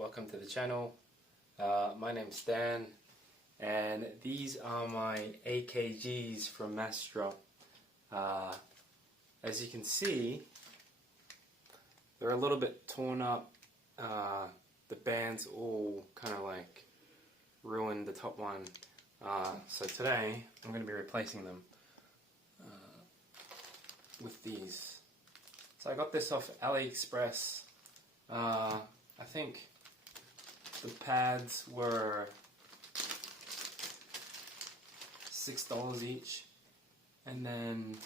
welcome to the channel. My name's Dan, and these are my AKGs from Massdrop. As you can see, they're a little bit torn up. The bands all kind of like ruined the top one. So today I'm going to be replacing them with these. So I got this off AliExpress. I think the pads were $6 each, and then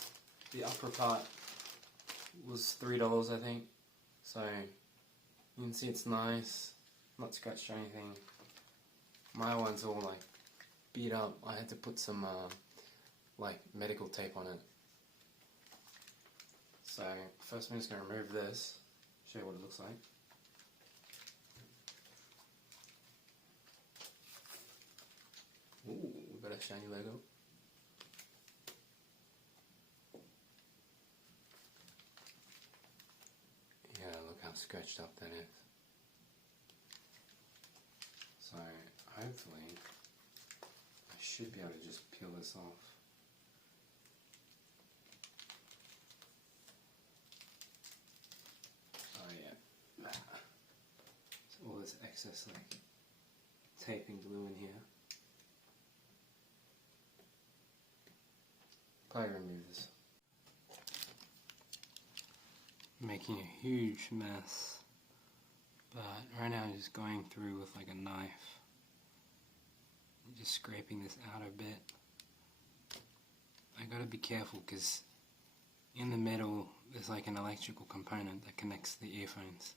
the upper part was $3, I think. So you can see it's nice, not scratched or anything. My one's all like beat up. I had to put some like medical tape on it. So first I'm just going to remove this, show you what it looks like. Ooh, we got a shiny logo. Yeah, look how scratched up that is. So hopefully I should be able to just peel this off. Oh yeah. So all this excess like taping glue in here. Probably remove this. Making a huge mess, but right now I'm just going through with like a knife, just scraping this out a bit. I gotta be careful because in the middle there's like an electrical component that connects the earphones.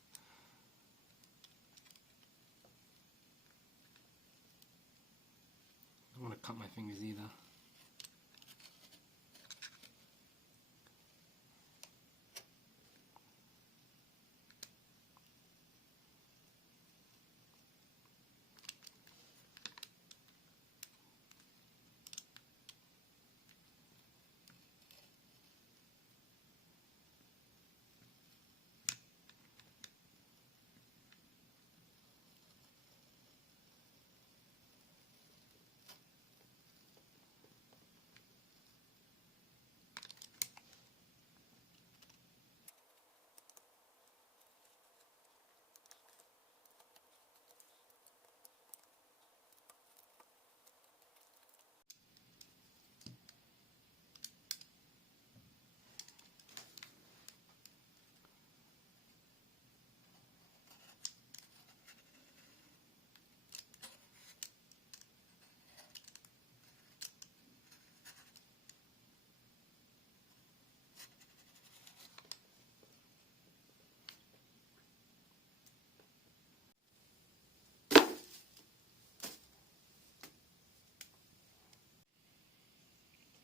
I don't want to cut my fingers either.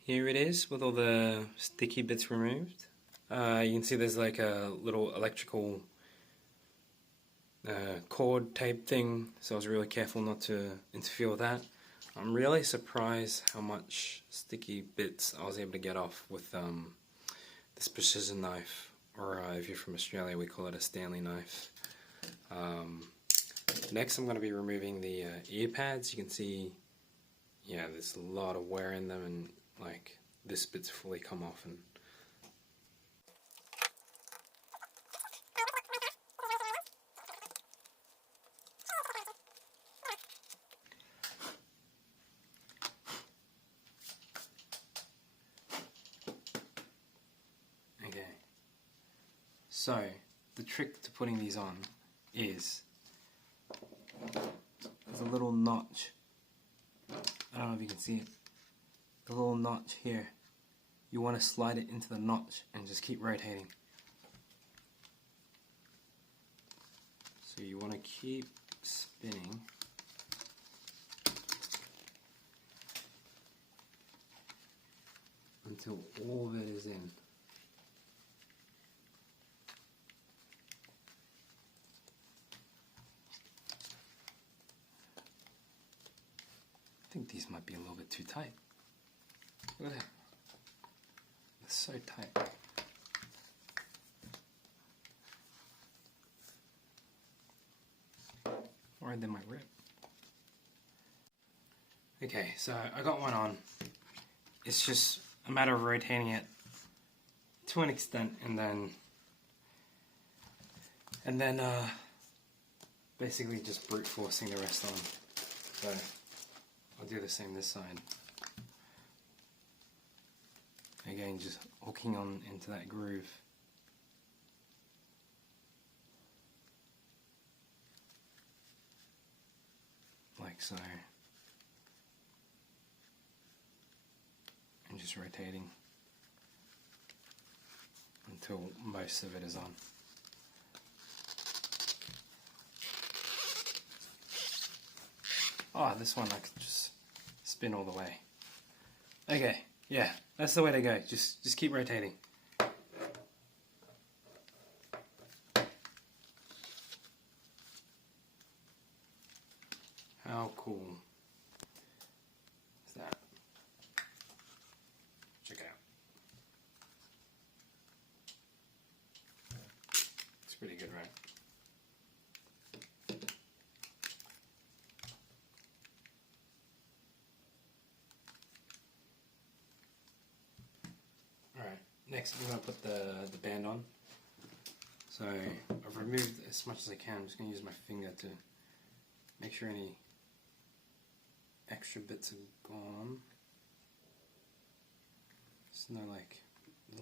Here it is with all the sticky bits removed. You can see there's like a little electrical cord tape thing, so I was really careful not to interfere with that. I'm really surprised how much sticky bits I was able to get off with this precision knife, or if you're from Australia we call it a Stanley knife. Next I'm going to be removing the ear pads. You can see, yeah, there's a lot of wear in them, and like this bit's fully come off. And okay, so the trick to putting these on is there's a little notch. I don't know if you can see it. The little notch here. You want to slide it into the notch and just keep rotating. So you want to keep spinning until all of it is in. I think these might be a little bit too tight. Look at that. It's so tight. hard they might rip. Okay, so I got one on. It's just a matter of rotating it to an extent, and then basically just brute forcing the rest on. So I'll do the same this side. Again, just hooking on into that groove. Like so. And just rotating until most of it is on. Oh, this one I could just spin all the way. Okay, yeah, that's the way to go. Just keep rotating. How cool is that? Check it out. It's pretty good, right? Alright, next I'm going to put the band on. So I've removed as much as I can. I'm just going to use my finger to make sure any extra bits are gone. There's no like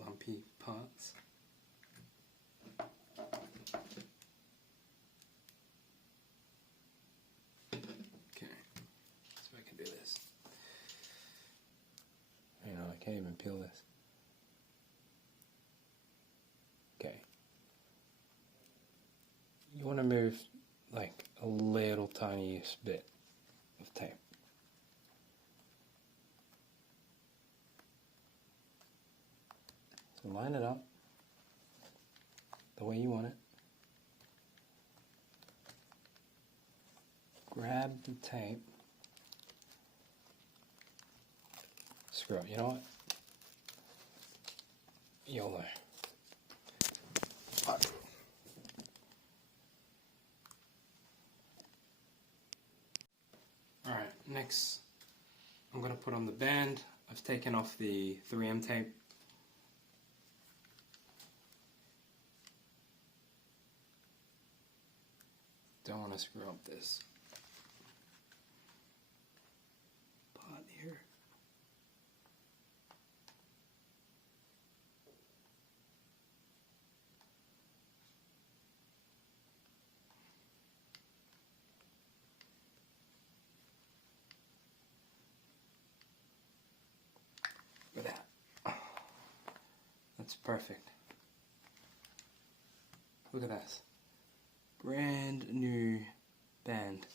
lumpy parts. Okay, so I can do this. You know, I can't even peel this. Okay. You want to move like a little tiny bit of tape. So line it up the way you want it. Grab the tape. Screw it, you know what? YOLO. Alright, next I'm going to put on the band. I've taken off the 3M tape. Don't want to screw up this part here. Look at that. That's perfect. Look at this. Brand new band.